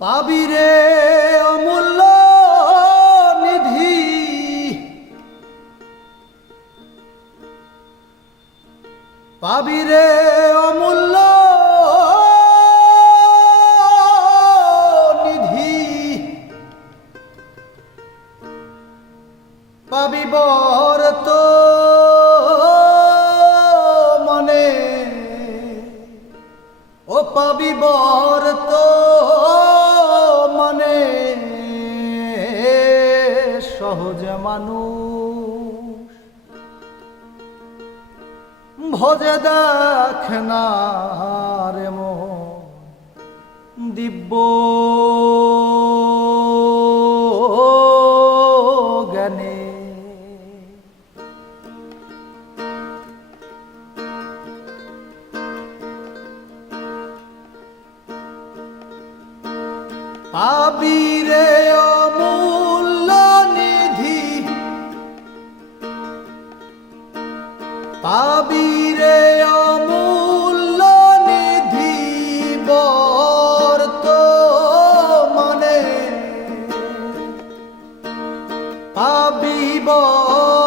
পাবি রে অমূল্য নিধি। পাবি রে অমূল্য নিধি। পাবি বর তো মনে। ও পাবি বর তো সহজ মানুষ। ভজে দেখ না রে দিব্য জ্ঞানে। পাবি রে পাবিরে অমূল্য নিধি বর্ত মানে। পাবি বর